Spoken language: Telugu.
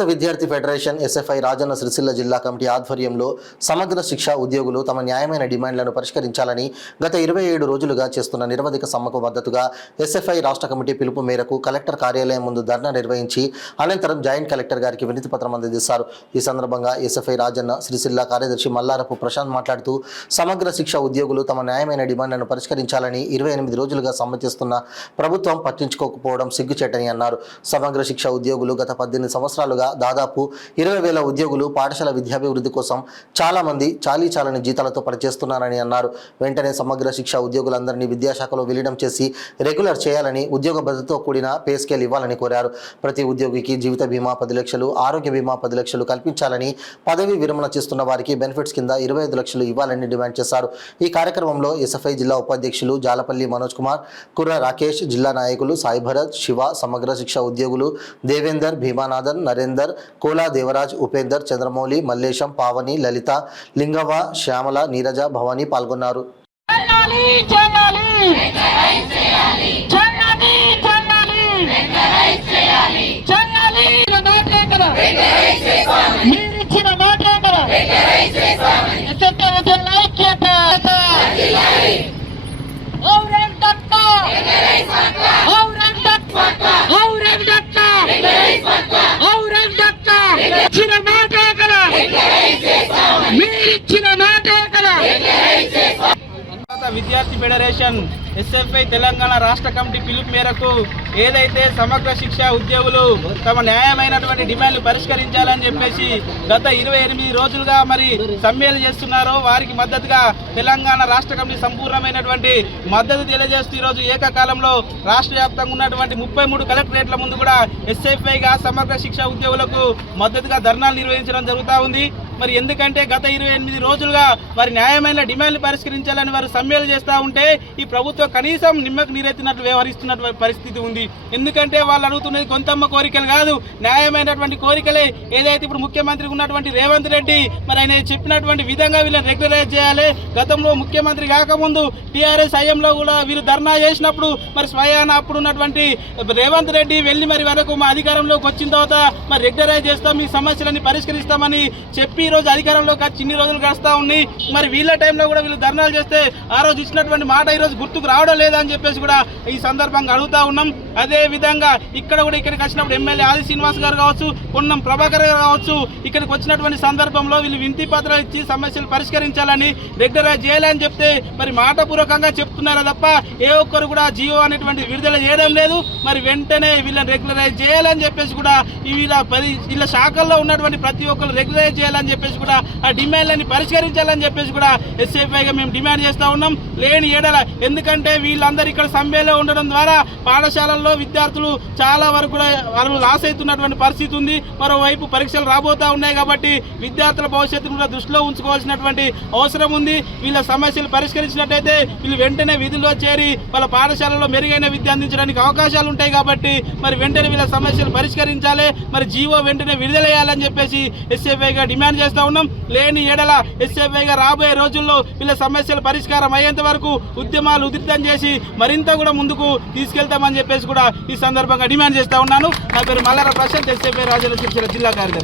భారత విద్యార్థి ఫెడరేషన్ ఎస్ఎఫ్ఐ రాజన్న సిరిసిల్ల జిల్లా కమిటీ ఆధ్వర్యంలో సమగ్ర శిక్ష ఉద్యోగులు తమ న్యాయమైన డిమాండ్లను పరిష్కరించాలని గత 27 రోజులుగా చేస్తున్న నిరవధిక సమ్మెకు మద్దతుగా ఎస్ఎఫ్ఐ రాష్ట్ర కమిటీ పిలుపు మేరకు కలెక్టర్ కార్యాలయం ముందు ధర్నా నిర్వహించి అనంతరం జాయింట్ కలెక్టర్ గారికి వినతి పత్రం అందజేశారు. ఈ సందర్భంగా ఎస్ఎఫ్ఐ రాజన్న సిరిసిల్ల కార్యదర్శి మల్లారపు ప్రశాంత్ మాట్లాడుతూ సమగ్ర శిక్ష ఉద్యోగులు తమ న్యాయమైన డిమాండ్లను పరిష్కరించాలని 28 రోజులుగా సమ్మె చేస్తున్న ప్రభుత్వం పట్టించుకోకపోవడం సిగ్గుచేటని అన్నారు. సమగ్ర శిక్ష ఉద్యోగులు గత 18 సంవత్సరాలుగా దాదాపు 20,000 ఉద్యోగులు పాఠశాల విద్యాభివృద్ధి కోసం చాలా మంది చాలీచాలని జీతాలతో పనిచేస్తున్నారని అన్నారు. వెంటనే సమగ్ర శిక్ష ఉద్యోగులందరినీ విద్యాశాఖలో విలీనం చేసి రెగ్యులర్ చేయాలని, ఉద్యోగ భద్రతతో కూడిన పే స్కేల్ ఇవ్వాలని కోరారు. ప్రతి ఉద్యోగికి జీవిత బీమా 10 లక్షలు, ఆరోగ్య బీమా 10 లక్షలు కల్పించాలని, పదవి విరమణ చేస్తున్న వారికి బెనిఫిట్స్ కింద 25 లక్షలు ఇవ్వాలని డిమాండ్ చేశారు. ఈ కార్యక్రమంలో ఎస్ఎఫ్ఐ జిల్లా ఉపాధ్యక్షులు జాలపల్లి మనోజ్ కుమార్, కుర్ర రాకేష్, జిల్లా నాయకులు సాయి భరత్, శివ, సమగ్ర శిక్ష ఉద్యోగులు దేవేందర్, భీమానాథన్, నరేందర్, కోలా దేవరాజ్, ఉపేందర్, చంద్రమౌళి, మల్లేశం, పావని, లలిత, లింగవ్వ, శ్యామల, నీరజ, భవానీ పాల్గొన్నారు. విద్యార్థి ఫెడరేషన్ ఎస్ఎఫ్ఐ తెలంగాణ రాష్ట్ర కమిటీ పిలుపు మేరకు ఏదైతే సమగ్ర శిక్ష ఉద్యోగులు తమ న్యాయమైనటువంటి డిమాండ్లు పరిష్కరించాలని చెప్పేసి గత 28 రోజులుగా మరి సమ్మెలు చేస్తున్నారో వారికి మద్దతుగా తెలంగాణ రాష్ట్ర కమిటీ సంపూర్ణమైనటువంటి మద్దతు తెలియజేస్తూ ఈరోజు ఏకకాలంలో రాష్ట్ర వ్యాప్తంగా ఉన్నటువంటి 33 కలెక్టరేట్ల ముందు కూడా ఎస్ఎఫ్ఐగా సమగ్ర శిక్ష ఉద్యోగులకు మద్దతుగా ధర్నాలు నిర్వహించడం జరుగుతూ ఉంది. మరి ఎందుకంటే గత 28 రోజులుగా వారి న్యాయమైన డిమాండ్లు పరిష్కరించాలని వారు సమ్మెలు చేస్తూ ఉంటే ఈ ప్రభుత్వం కనీసం నిమ్మకు నీరెత్తినట్లు వ్యవహరిస్తున్నటువంటి పరిస్థితి ఉంది. ఎందుకంటే వాళ్ళు అడుగుతున్నది కొంతమ్మ కోరికలు కాదు, న్యాయమైనటువంటి కోరికలే. ఏదైతే ఇప్పుడు ముఖ్యమంత్రి ఉన్నటువంటి రేవంత్ రెడ్డి మరి ఆయన చెప్పినటువంటి విధంగా వీళ్ళని రెగ్యులరైజ్ చేయాలి. గతంలో ముఖ్యమంత్రి కాకముందు టీఆర్ఎస్ హయాంలో కూడా వీరు ధర్నా చేసినప్పుడు మరి స్వయాన అప్పుడు ఉన్నటువంటి రేవంత్ రెడ్డి వెళ్ళి మరి వరకు మా అధికారంలోకి వచ్చిన తర్వాత మరి రెగ్యులరైజ్ చేస్తాం, మీ సమస్యలన్నీ పరిష్కరిస్తామని చెప్పి ఈ రోజు అధికారంలోకి వచ్చి ఇన్ని రోజులు గడుస్తూ ఉన్నాయి. మరి వీళ్ళ టైంలో కూడా వీళ్ళు ధర్నాలు చేస్తే ఆ రోజు ఇచ్చినటువంటి మాట ఈ రోజు గుర్తుకు రావడం లేదని చెప్పేసి కూడా ఈ సందర్భంగా అడుగుతా ఉన్నాం. అదే విధంగా ఇక్కడికి వచ్చినప్పుడు ఎమ్మెల్యే ఆది శ్రీనివాస్ గారు కావచ్చు, పొన్నం ప్రభాకర్ గారు కావచ్చు, ఇక్కడికి వచ్చినటువంటి సందర్భంలో వీళ్ళు వినతి పత్రాలు ఇచ్చి సమస్యలు పరిష్కరించాలని, రెగ్యులరైజ్ చేయాలని చెప్తే మరి మాటపూర్వకంగా చెప్తున్నారా తప్ప ఏ ఒక్కరు కూడా జియో అనేటువంటి విడుదల చేయడం లేదు. మరి వెంటనే వీళ్ళని రెగ్యులరైజ్ చేయాలని చెప్పేసి కూడా వీళ్ళ శాఖల్లో ఉన్నటువంటి ప్రతి ఒక్కరు రెగ్యులరైజ్ చేయాలని చెప్పేసి కూడా ఆ డిమాండ్లని పరిష్కరించాలని చెప్పేసి కూడా ఎస్ఎఫ్ఐగా మేము డిమాండ్ చేస్తూ ఉన్నాం. లేని ఏడల ఎందుకంటే వీళ్ళందరూ ఇక్కడ సమ్మెలో ఉండడం ద్వారా పాఠశాలల్లో విద్యార్థులు చాలా వరకు కూడా వాళ్ళు లాస్ అవుతున్నటువంటి పరిస్థితి ఉంది. మరోవైపు పరీక్షలు రాబోతా ఉన్నాయి కాబట్టి విద్యార్థుల భవిష్యత్తును కూడా దృష్టిలో ఉంచుకోవాల్సినటువంటి అవసరం ఉంది. వీళ్ళ సమస్యలు పరిష్కరించినట్టయితే వీళ్ళు వెంటనే విధుల్లో చేరి వాళ్ళ పాఠశాలలో మెరుగైన విద్య అందించడానికి అవకాశాలు ఉంటాయి కాబట్టి మరి వెంటనే వీళ్ళ సమస్యలు పరిష్కరించాలి. మరి జీవో వెంటనే విడుదలయ్యాలని చెప్పేసి ఎస్ఎఫ్ఐగా డిమాండ్ చేస్తూ ఉన్నాం. లేని ఏడల ఎస్ఎఫ్ఐగా రాబోయే రోజుల్లో వీళ్ళ సమస్యల పరిష్కారం అయ్యేంత వరకు ఉద్యమాలు ఉధృతం చేసి మరింత కూడా ముందుకు తీసుకెళ్తామని చెప్పేసి కూడా ఈ సందర్భంగా డిమాండ్ చేస్తా ఉన్నాను. నా పేరు మల్లార ప్రశాంత్, ఎస్ఎఫ్ఐ రాజన్న సిరిసిల్ల జిల్లా కార్యదర్శి.